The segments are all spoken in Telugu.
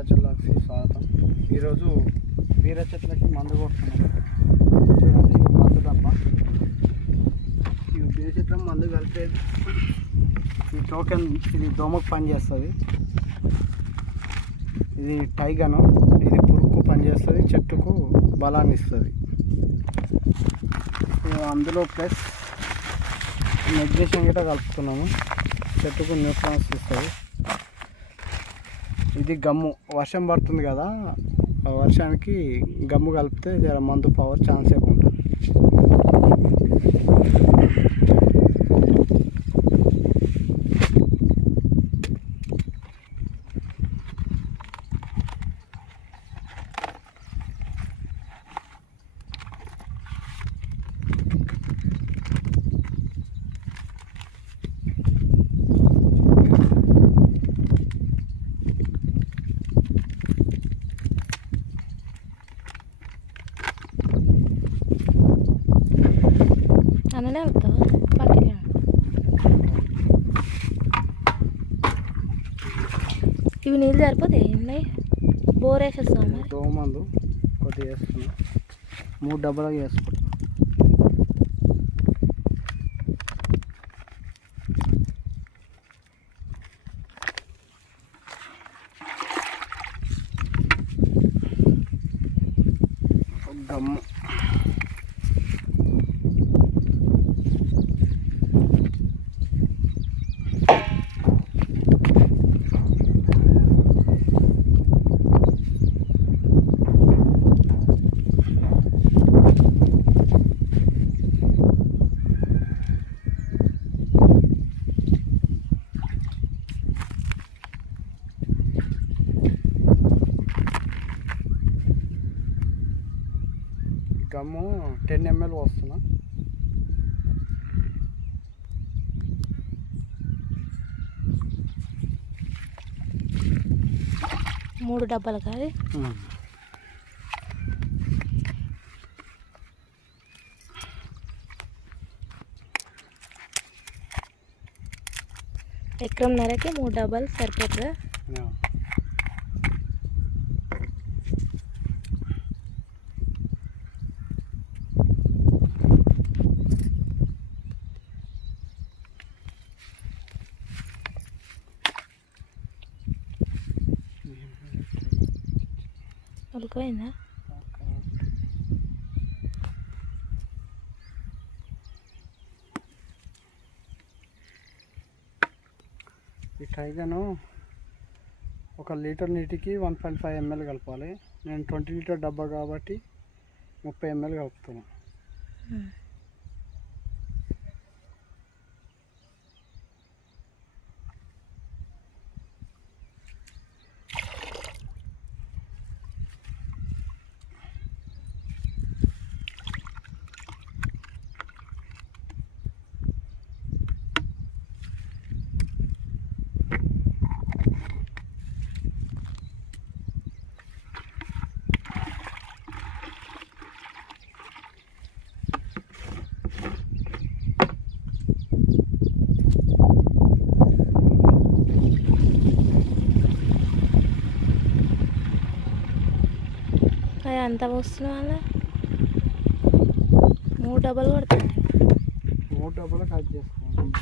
అగ్రికల్చర్లోకి స్వాగతం. ఈరోజు వీర చెట్లకి మందు కొడుతున్నాం. చూడండి మందు తప్ప ఈ బీర చెట్ల మందు కలిపేది ఈ టోకెన్ ఇది దోమకు పనిచేస్తుంది ఇది టైగను ఇది పురుక్కు పనిచేస్తుంది చెట్టుకు బలాన్ని ఇస్తుంది. అందులో ప్లస్ మెగ్నేషియం కూడా కలుపుతున్నాము. చెట్టుకు న్యూట్రాన్స్ ఇస్తుంది. ఇది గమ్ము. వర్షం పడుతుంది కదా వర్షానికి గమ్ము కలిపితే జర మందు పవర్ ఛాన్స్ ఎక్కువ ఉంటుంది. నీళ్ళు సరిపోతాయి ఉన్నాయి బోర్ వేసేస్తాం మరి. కొద్దిగా వేసుకున్నాం మూడు డబ్బాలు వేసుకుంటాం గమ్ము గమ్ము టెన్ ఎంఎల్ వస్తున్నా మూడు డబ్బాలు కాదు ఎకరంన్నరకి మూడు డబ్బాలు సరిపోతుందా? ఉడికిపోయిందా ఈ టైగను ఒక లీటర్ నీటికి వన్ పాయింట్ ఫైవ్ ఎంఎల్ కలపాలి. నేను ట్వంటీ లీటర్ డబ్బా కాబట్టి ముప్పై ఎంఎల్ కలుపుతున్నా. అది అంతా పోస్తున్నావు అలా మూడు డబ్బులు పడుతుంది మూడు డబ్బులు కట్ చేసుకోండి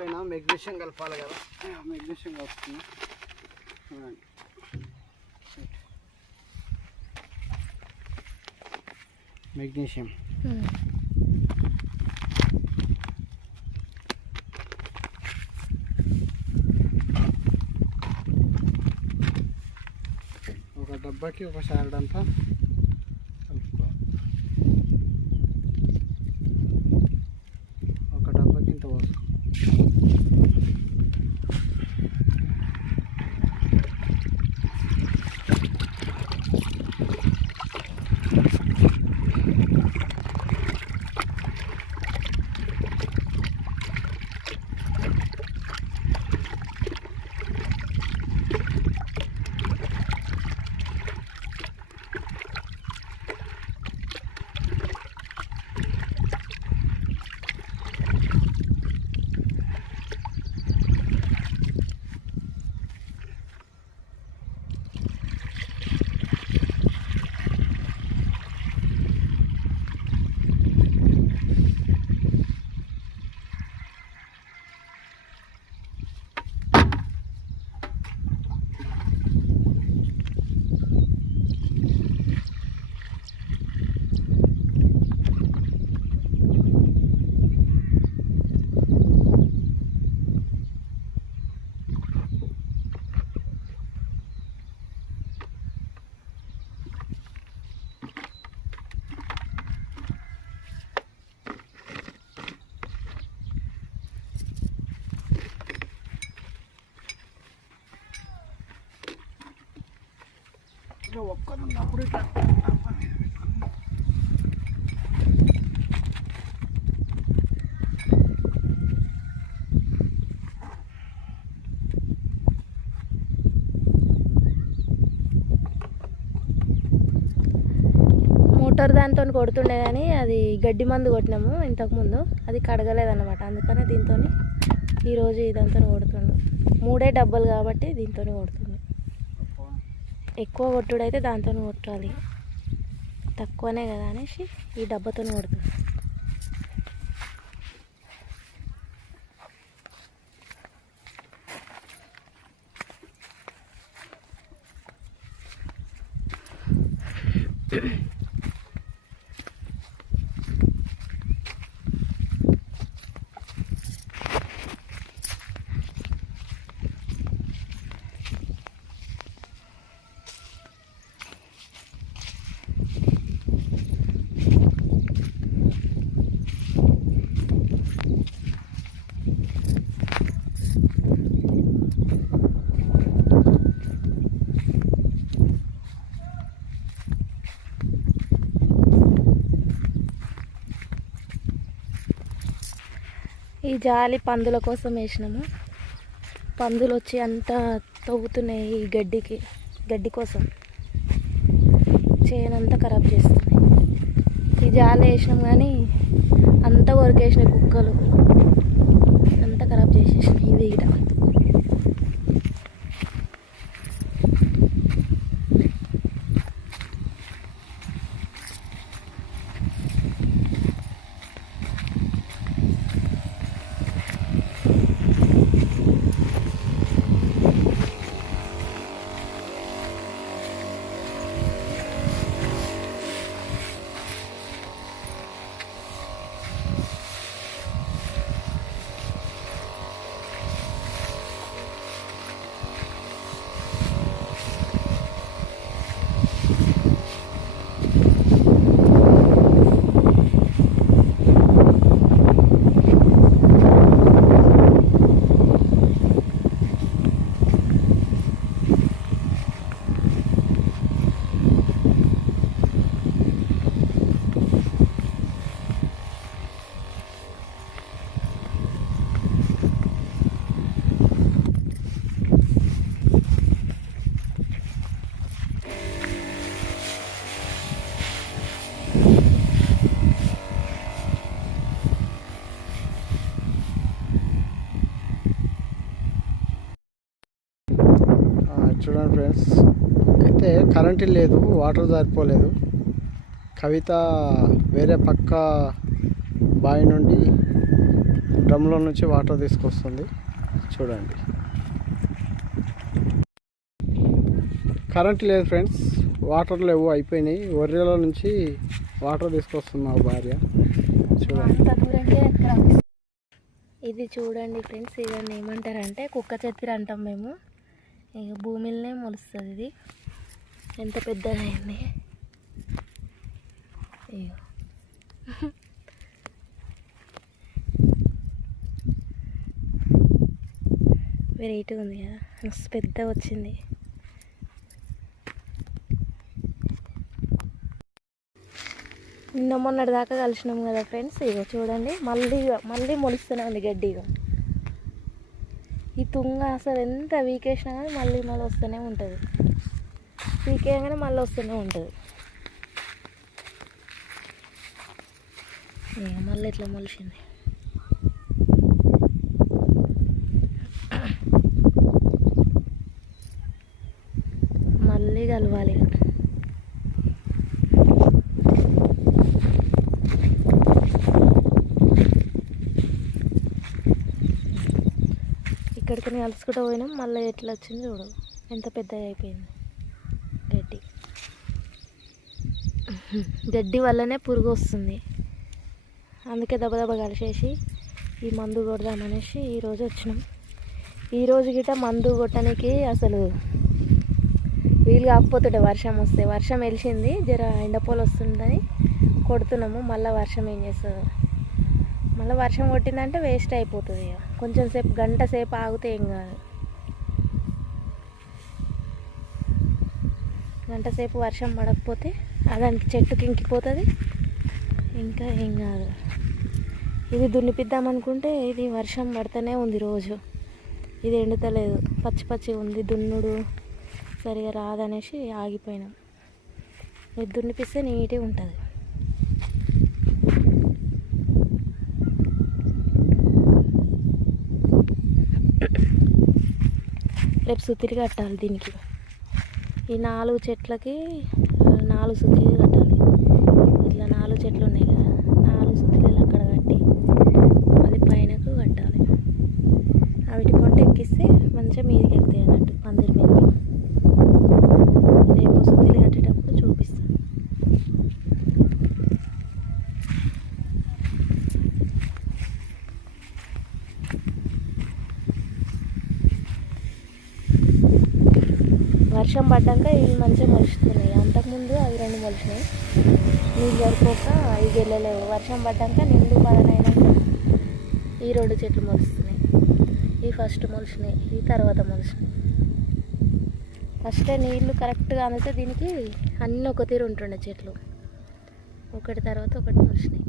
మర్చిపోయినా మెగ్నీషియం కలపాలి కదా. మెగ్నీషియం కలుపుతున్నా. చూడండి మెగ్నీషియం ఒక డబ్బాకి ఒక షారడ్ అంతా కలుపుకోవాలి ఇట్లా ఒక్కరు ఉన్నప్పుడు ఇట్లా మోటార్ దాంతో కొడుతుండే కానీ అది గడ్డి మందు కొట్టినాము ఇంతకుముందు. అది కడగలేదన్నమాట. అందుకనే దీంతో ఈరోజు ఇదంతా కొడుతుండు. మూడే డబ్బాలు కాబట్టి దీంతో కొడుతుంది ఎక్కువ కొట్టుడైతే దాంతో కొట్టాలి. తక్కువనే కదా అనేసి ఈ డబ్బాతో కొడుతుంది. ఈ జాలి పందుల కోసం వేసినాము. పందులు వచ్చి అంతా తవ్వుతున్నాయి ఈ గడ్డికి గడ్డి కోసం. చేయనంతా ఖరాబ్ చేస్తుంది ఈ జాలి వేసినాం కానీ అంతా వేసినాయి కుక్కలు అంతా ఖరాబ్ చేసేసినాయి. ఇది ఇక్కడ చూడండి ఫ్రెండ్స్. అయితే కరెంట్ లేదు వాటర్ సరిపోలేదు కవిత వేరే పక్క బావి నుండి డ్రమ్లో నుంచి వాటర్ తీసుకొస్తుంది. చూడండి. కరెంట్ లేదు ఫ్రెండ్స్ వాటర్ లేవు అయిపోయినాయి. ఒర్రెల నుంచి వాటర్ తీసుకొస్తుంది మా భార్య. చూడండి. ఇది చూడండి ఫ్రెండ్స్ ఇవన్నీ ఏమంటారంటే కుక్క చెత్తిరి అంటాం మేము. ఇక భూమిలోనే మొలుస్తుంది ఇది. ఎంత పెద్దగా అయింది? ఇగో. వెరైటీగా ఉంది కదా మస్తు పెద్దగా వచ్చింది. నిన్న మొన్నటి దాకా కలిసినాం కదా ఫ్రెండ్స్ ఇగో చూడండి మళ్ళీ మళ్ళీ మొలుస్తూనే ఉంది గడ్డి ఈ తుంగ అసలు ఎంత వీకేసినా కానీ మళ్ళీ మళ్ళీ వస్తూనే ఉంటుంది. వీకేయగానే మళ్ళీ వస్తూనే ఉంటుంది. ఇక మళ్ళీ ఇట్లా మొలిచింది మళ్ళీ కలవాలి ఇక ఎక్కడికైనా కలుసుకుంటూ పోయినాం. మళ్ళీ ఎట్లా వచ్చింది చూడు. ఎంత పెద్ద అయిపోయింది. గడ్డి. గడ్డి వల్లనే పురుగు వస్తుంది. అందుకే దెబ్బ దెబ్బ కలిసేసి ఈ మందు కొడదామనేసి ఈరోజు వచ్చినాం. ఈరోజు గిట మందు కొట్టడానికి అసలు వీలు కాకపోతుండే. వర్షం వస్తే. వర్షం వెలిసింది. జర ఎండపోలు వస్తుందని కొడుతున్నాము. మళ్ళీ వర్షం ఏం చేస్తుంది. మళ్ళీ వర్షం కొట్టిందంటే వేస్ట్ అయిపోతుంది ఇక. కొంచెం సేపు గంట సేపు ఆగితే ఏం కాదు. గంట సేపు వర్షం పడకపోతే అదానికి చెట్టుకి ఇంకిపోతుంది ఇంకా ఏం కాదు. ఇది దున్నిపిద్దాం అనుకుంటే ఇది వర్షం పడుతూనే ఉంది రోజు. ఇది ఎండుతలేదు. పచ్చి పచ్చి ఉంది. దున్నుడు సరిగా రాదనేసి ఆగిపోయినాం. ఇది దున్నిపిస్తే నీట్గా ఉంటుంది. రేపు సుత్తిరి కట్టాలి దీనికి. ఈ నాలుగు చెట్లకి నాలుగు సుత్తిలు కట్టాలి ఇట్లా నాలుగు చెట్లు ఉన్నాయి కదా నాలుగు సుత్తిలు అక్కడ కట్టి మళ్ళీ పైనకు కట్టాలి అవిటి కొంట ఎక్కిస్తే మంచిగా మీదకి ఎక్కుతాయి అన్నట్టు పందిరి మీదకి రేపు సుత్తిలు కట్టేటప్పుడు చూపిస్తాను వర్షం పడ్డాక ఇవి మంచిగా మొలుస్తున్నాయి. అంతకుముందు అవి రెండు మొలిచినాయి. నీళ్ళు సరిపోక ఇవి వెళ్ళలేవు. వర్షం పడ్డాక నిండు పదనైనాక ఈ రెండు చెట్లు మొలుస్తున్నాయి. ఈ ఫస్ట్ మొలిచినాయి. ఈ తర్వాత మొలిచినాయి. ఫస్టే నీళ్ళు కరెక్ట్గా అందితే దీనికి అన్నీ ఒక తీరు ఉంటుండే చెట్లు. ఒకటి తర్వాత ఒకటి మొలిచినాయి.